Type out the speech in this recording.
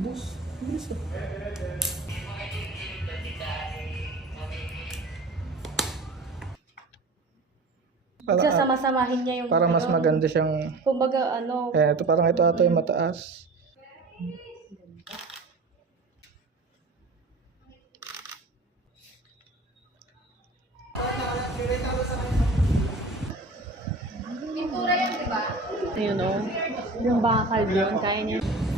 ubos. Bilis to. Sasama-samahin niya yung Parang mas maganda siyang... kumbaga ano. Ito parang ito ato yung mataas. Pintura yan, di ba? Ayun o. Yung bakal yun, kaya niya.